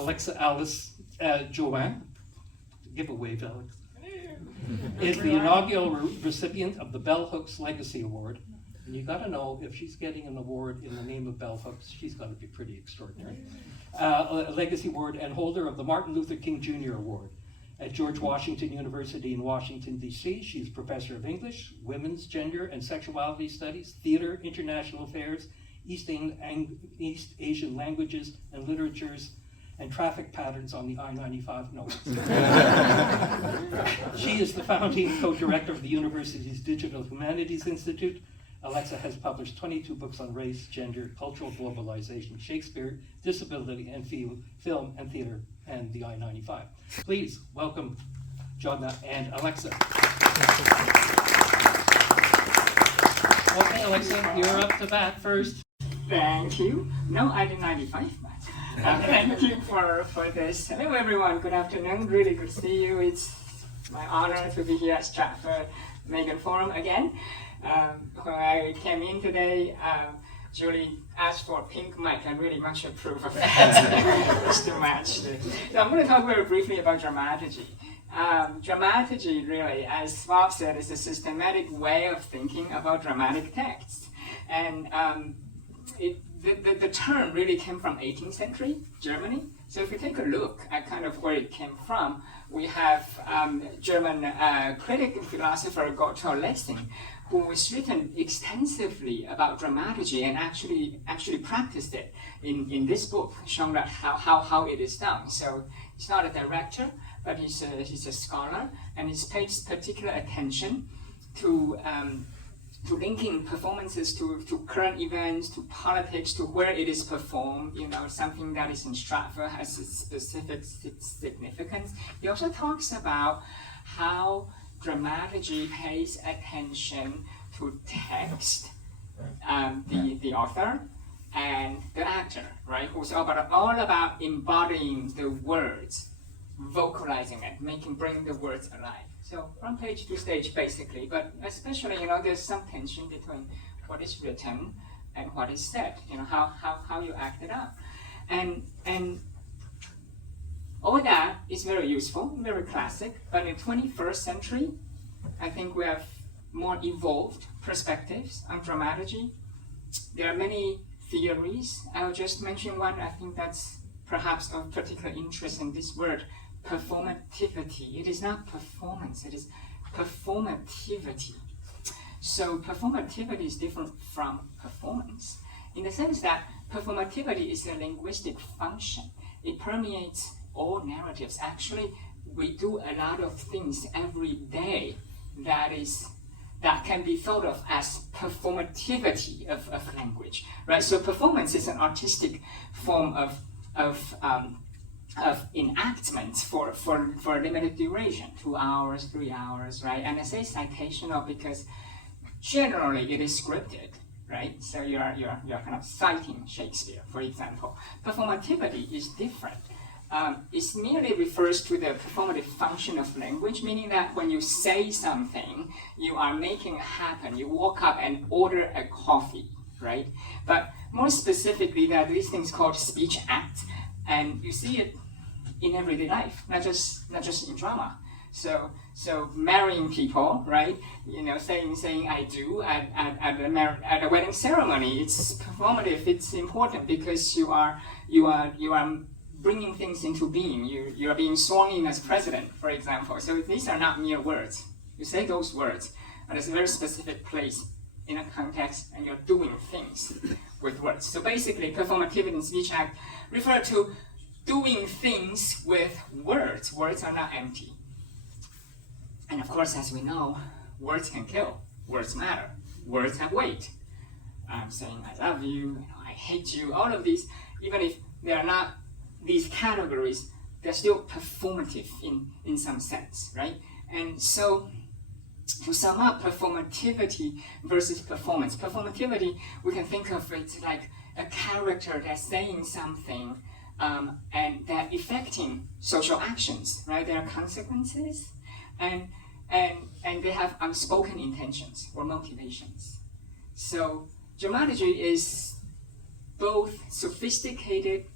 Alice Joubin, give a wave, Alex, is the inaugural recipient of the Bell Hooks Legacy Award. And you got to know, if she's getting an award in the name of Bell Hooks, she's got to be pretty extraordinary. A Legacy Award, and holder of the Martin Luther King Jr. Award. At George Washington University in Washington, D.C., she's professor of English, women's, gender, and sexuality studies, theater, international affairs, East Asian languages and literatures, and traffic patterns on the I-95 nodes. She is the founding co-director of the university's Digital Humanities Institute. Alexa has published 22 books on race, gender, cultural globalization, Shakespeare, disability, and film and theater, and the I-95. Please welcome Joubin and Alexa. Okay, Alexa, you're up to bat first. Thank you. No I-95, but thank you for this. Hello, everyone. Good afternoon. Really good to see you. It's my honor to be here at Stratford Meighen Forum again. When I came in today, Julie asked for a pink mic. I really much approve of that, just to match it. So I'm going to talk very briefly about dramaturgy. Dramaturgy, really, as Bob said, is a systematic way of thinking about dramatic texts. And the term really came from 18th century Germany. So if you take a look at kind of where it came from, we have German critic and philosopher Gotthold Lessing, who has written extensively about dramaturgy and actually practiced it in this book, showing that how it is done. So he's not a director, but he's a scholar, and he's paid particular attention to linking performances to current events, to politics, to where it is performed. You know, something that is in Stratford has a specific significance. He also talks about how dramaturgy pays attention to text, the author, and the actor, right? Who's all about embodying the words, vocalizing it, bringing the words alive. So from page to stage, basically, but especially, there's some tension between what is written and what is said. How you act it out, and all that is very useful, very classic. But in the 21st century, I think we have more evolved perspectives on dramaturgy. There are many theories. I'll just mention one. I think that's perhaps of particular interest in this word, performativity. It is not performance, it is performativity. So performativity is different from performance in the sense that performativity is a linguistic function. It permeates all narratives. Actually, we do a lot of things every day that can be thought of as performativity of language, right? So performance is an artistic form of enactment for a limited duration, 2 hours, 3 hours, right? And I say citational because generally it is scripted, right? So you're kind of citing Shakespeare, for example. Performativity is different. It merely refers to the performative function of language, meaning that when you say something, you are making it happen. You walk up and order a coffee, right? But more specifically, there are these things called speech acts, and you see it in everyday life, not just in drama. So marrying people, right? Saying I do at a wedding ceremony. It's performative. It's important because you are bringing things into being. You are being sworn in as president, for example. So these are not mere words. You say those words, and there's a very specific place in a context, and you're doing things with words. So basically, performativity and speech act refer to doing things with words. Words are not empty. And of course, as we know, words can kill. Words matter. Words have weight. I'm saying I love you, I hate you, all of these, even if they are not these categories, they're still performative in some sense, right? And so, to sum up performativity versus performance. Performativity, we can think of it like a character that's saying something and they're effecting social actions, right? There are consequences, and they have unspoken intentions or motivations. So dramaturgy is both sophisticated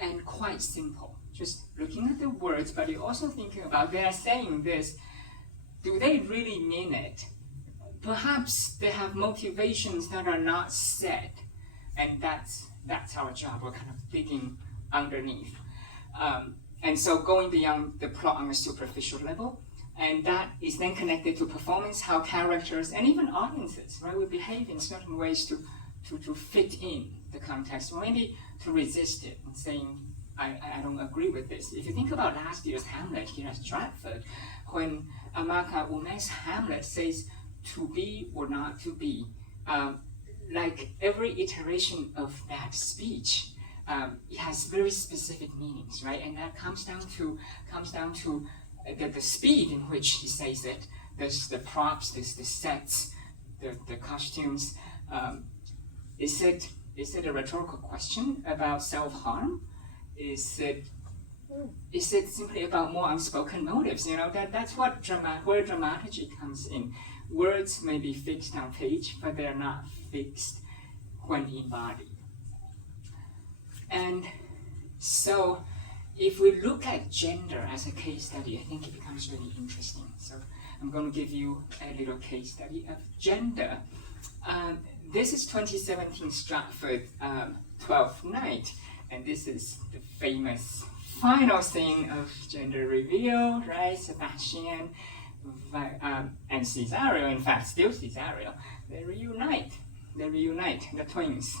and quite simple. just looking at the words, but you're also thinking about they are saying this. Do they really mean it? Perhaps they have motivations that are not said, and that's our job. We're kind of digging underneath. And so going beyond the plot on a superficial level, and that is then connected to performance, how characters and even audiences, right, will behave in certain ways to fit in the context, or maybe to resist it and saying, I don't agree with this. If you think about last year's Hamlet here at Stratford, when Amaka Ume's Hamlet says to be or not to be, like every iteration of that speech, it has very specific meanings, right? And that comes down to the speed in which he says it. There's the props, there's the sets, the costumes. Is it a rhetorical question about self-harm? Is it simply about more unspoken motives? You know, that's what where dramaturgy comes in. Words may be fixed on page, but they're not fixed when embodied. And so, if we look at gender as a case study, I think it becomes really interesting. So I'm going to give you a little case study of gender. This is 2017 Stratford Twelfth Night, and this is the famous final scene of gender reveal, right? Sebastian and Cesario, in fact, still Cesario, they reunite, the twins.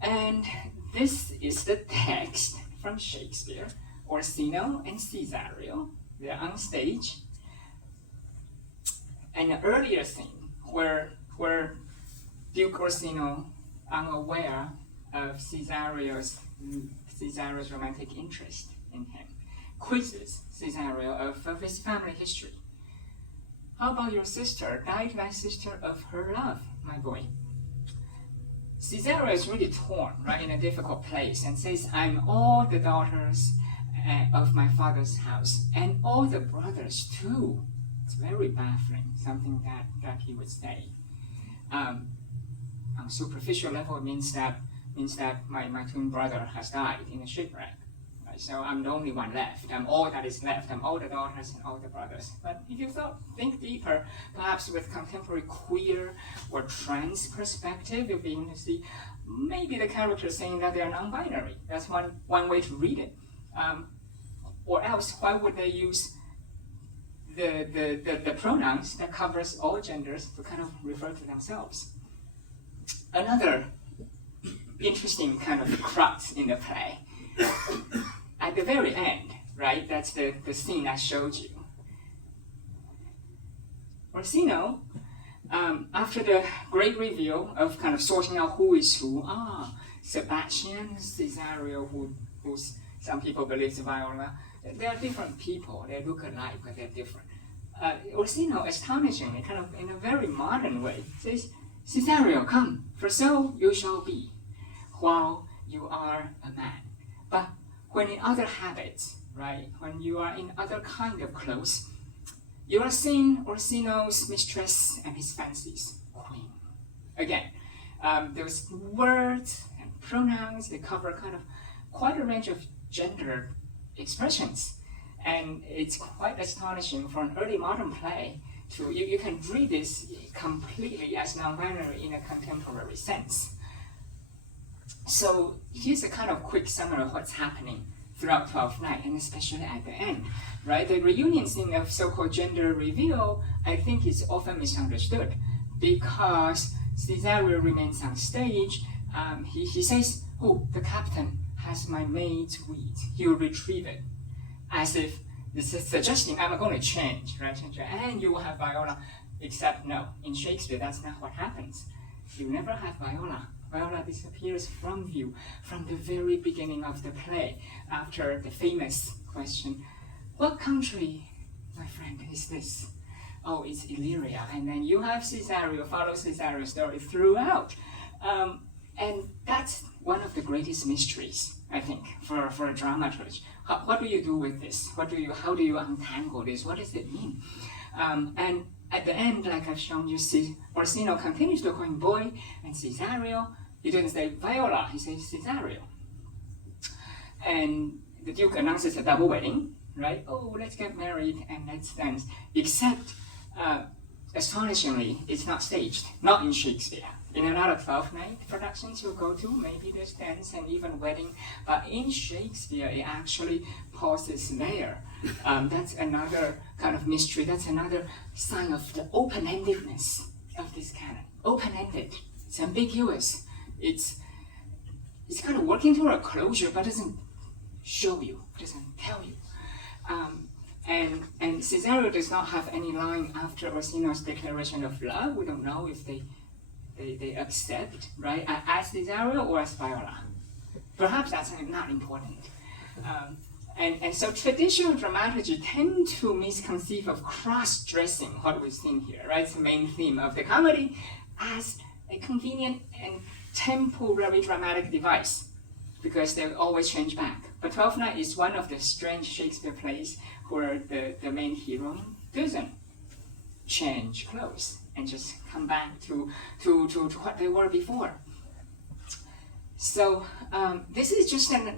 And this is the text from Shakespeare. Orsino and Cesario, they're on stage. An earlier scene where Duke Orsino, unaware of Cesario's romantic interest in him, quizzes Cesario of his family history. How about your sister? Died thy sister of her love, my boy? Cesario is really torn, right, in a difficult place, and says, I'm all the daughters of my father's house, and all the brothers too. It's very baffling, something that he would say. On a superficial level, it means that my twin brother has died in a shipwreck. Right? So I'm the only one left. I'm all that is left. I'm all the daughters and all the brothers. But if you think deeper, perhaps with contemporary queer or trans perspective, you'll be able to see maybe the character saying that they are non-binary. That's one way to read it. Or else, why would they use the pronouns that covers all genders to kind of refer to themselves? Another interesting kind of crux in the play. At the very end, right, that's the scene I showed you. Orsino, after the great reveal of kind of sorting out who is who, Sebastian, Cesario, who some people believe is Viola, they are different people. They look alike, but they're different. Orsino, astonishingly, kind of in a very modern way, says, Cesario, come, for so you shall be, while you are a man. But when in other habits, right, when you are in other kind of clothes, you are seeing Orsino's mistress and his fancies, queen. Again, there's words and pronouns, they cover kind of quite a range of gender expressions. And it's quite astonishing for an early modern play to, you can read this completely as non-binary in a contemporary sense. So here's a kind of quick summary of what's happening throughout Twelfth Night, and especially at the end, right? The reunion scene of so-called gender reveal, I think, is often misunderstood because Cesario remains on stage. He says, oh, the captain has my maid's weed. He'll retrieve it. As if this is suggesting I'm going to change, right? And you will have Viola, except no. In Shakespeare, that's not what happens. You never have Viola. Viola disappears from view from the very beginning of the play, after the famous question, what country, my friend, is this? Oh, it's Illyria. And then you have Cesario, follow Cesario's story throughout. And that's one of the greatest mysteries, I think, for a dramaturge. What do you do with this? How do you untangle this? What does it mean? And at the end, like I've shown you, Orsino continues to call him boy, and Cesario, he didn't say Viola, he says Cesario. and the Duke announces a double wedding, right? Oh, let's get married and let's dance. Except, astonishingly, it's not staged, not in Shakespeare. In a lot of Twelfth Night productions you'll go to, maybe there's dance and even wedding, but in Shakespeare it actually pauses there. That's another kind of mystery, that's another sign of the open-endedness of this canon. Open-ended, it's ambiguous, it's kind of working toward a closure, but doesn't show you, doesn't tell you. And Cesario does not have any line after Orsino's declaration of love. We don't know if they accept, right, as Cesario or as Viola. Perhaps that's not important. And so traditional dramaturgy tend to misconceive of cross-dressing what we've seen here, right? It's the main theme of the comedy as a convenient and temporary dramatic device, because they always change back. But Twelfth Night is one of the strange Shakespeare plays where the main hero doesn't change clothes and just come back to what they were before. So this is just a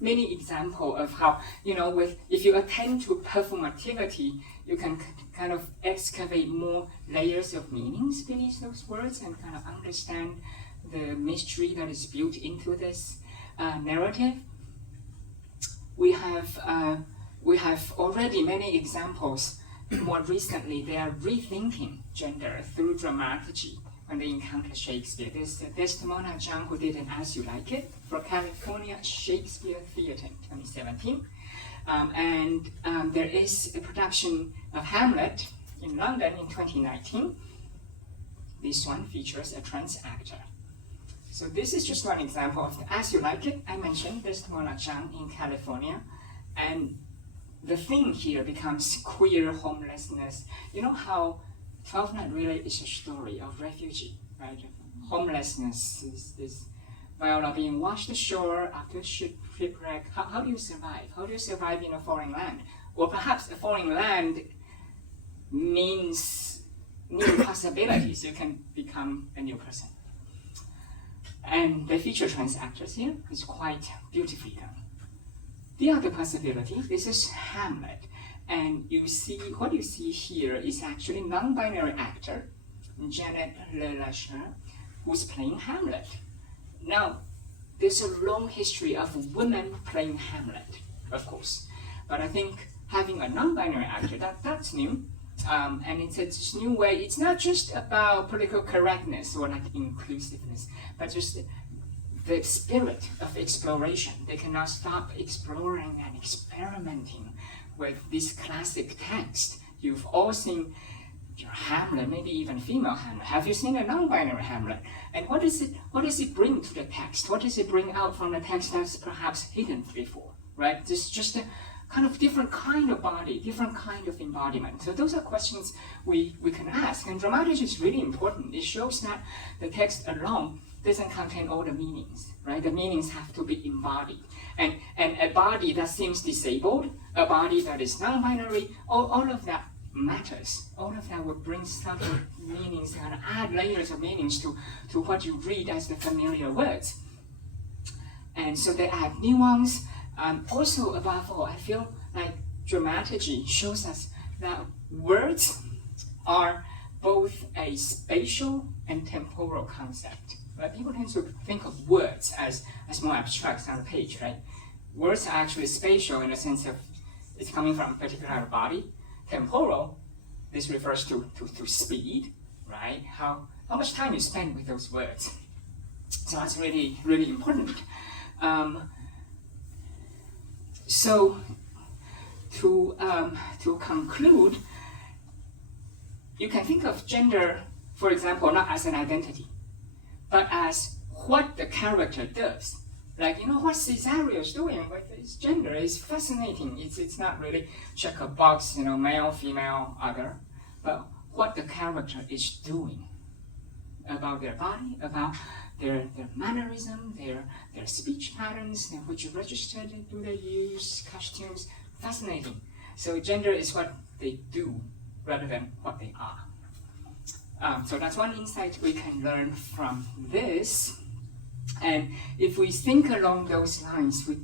mini example of how, if you attend to performativity, you can kind of excavate more layers of meanings beneath those words and kind of understand the mystery that is built into this narrative. We have already many examples. More recently, they are rethinking gender through dramaturgy when they encounter Shakespeare. There's Desdemona Zhang who did an As You Like It for California Shakespeare Theatre in 2017. And there is a production of Hamlet in London in 2019. This one features a trans actor. So this is just one example of the As You Like It. I mentioned Desdemona Zhang in California, and the theme here becomes queer homelessness. You know how Twelfth Night really is a story of refugee, right? Homelessness is Viola being washed ashore after shipwreck. How do you survive? How do you survive in a foreign land? Or perhaps a foreign land means new possibilities. You can become a new person. And they feature trans actors here. It's quite beautifully done. The other possibility, this is Hamlet. And what you see here is actually non-binary actor, Janet Lelacheur, who's playing Hamlet. Now, there's a long history of women playing Hamlet, of course. But I think having a non-binary actor, that's new. And it's a new way. It's not just about political correctness or like inclusiveness, but just the spirit of exploration. They cannot stop exploring and experimenting with this classic text. You've all seen your Hamlet, maybe even female Hamlet. Have you seen a non-binary Hamlet? And what does it bring to the text? What does it bring out from the text that's perhaps hidden before, right? This is just a kind of different kind of body, different kind of embodiment. So those are questions we can ask. And dramaturgy is really important. It shows that the text alone doesn't contain all the meanings, right? The meanings have to be embodied. And a body that seems disabled, a body that is non-binary, all of that matters. All of that will bring subtle meanings and add layers of meanings to what you read as the familiar words. And so they add nuance. Also, above all, I feel like dramaturgy shows us that words are both a spatial and temporal concept. Right? People tend to think of words as more abstract on the page, right? Words are actually spatial in the sense of it's coming from a particular body. Temporal, this refers to speed, right? How much time you spend with those words. So that's really, really important. So to conclude, you can think of gender, for example, not as an identity, but as what the character does. Like, what Cesario is doing with his gender is fascinating. It's not really check a box, male, female, other, but what the character is doing about their body, about their mannerism, their speech patterns, which registered do they use, costumes, fascinating. So gender is what they do rather than what they are. So that's one insight we can learn from this. And if we think along those lines, we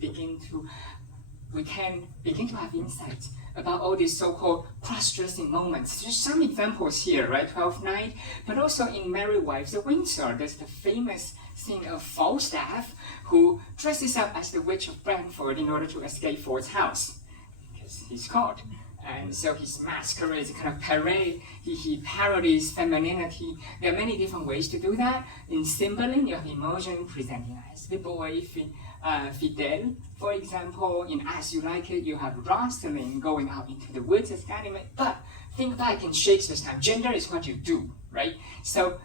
can begin to have insights about all these so-called cross-dressing moments. There's some examples here, right? Twelfth Night, but also in Merry Wives of Windsor, there's the famous scene of Falstaff, who dresses up as the Witch of Brentford in order to escape Ford's house, because he's caught. And so his masquerade, kind of parade, he parodies femininity. There are many different ways to do that. In Cymbeline, you have Imogen presenting as the boy, Fidel, for example. In As You Like It, you have Rosalind going out into the woods as Ganymede. But think back in Shakespeare's time, gender is what you do, right? So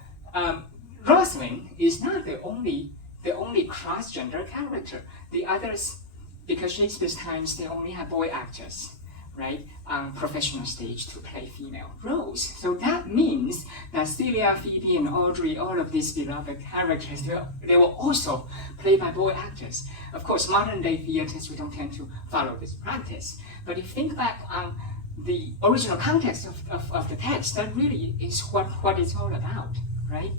Rosalind is not the only cross-gender character. The others, because Shakespeare's times, they only have boy actors, right, on professional stage to play female roles. So that means that Celia, Phoebe, and Audrey, all of these beloved characters, they were also played by boy actors. Of course, modern day theaters, we don't tend to follow this practice. But if you think back on the original context of the text, that really is what it's all about, right?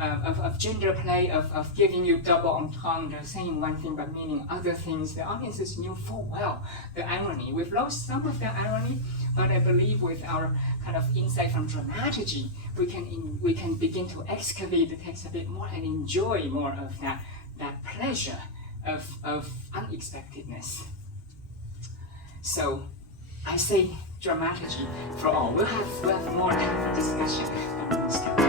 Of gender play, of giving you double entendre, saying one thing but meaning other things. The audiences knew full well the irony. We've lost some of that irony, but I believe with our kind of insight from dramaturgy, we can begin to excavate the text a bit more and enjoy more of that pleasure of unexpectedness. So I say dramaturgy for all. We'll have more time for discussion.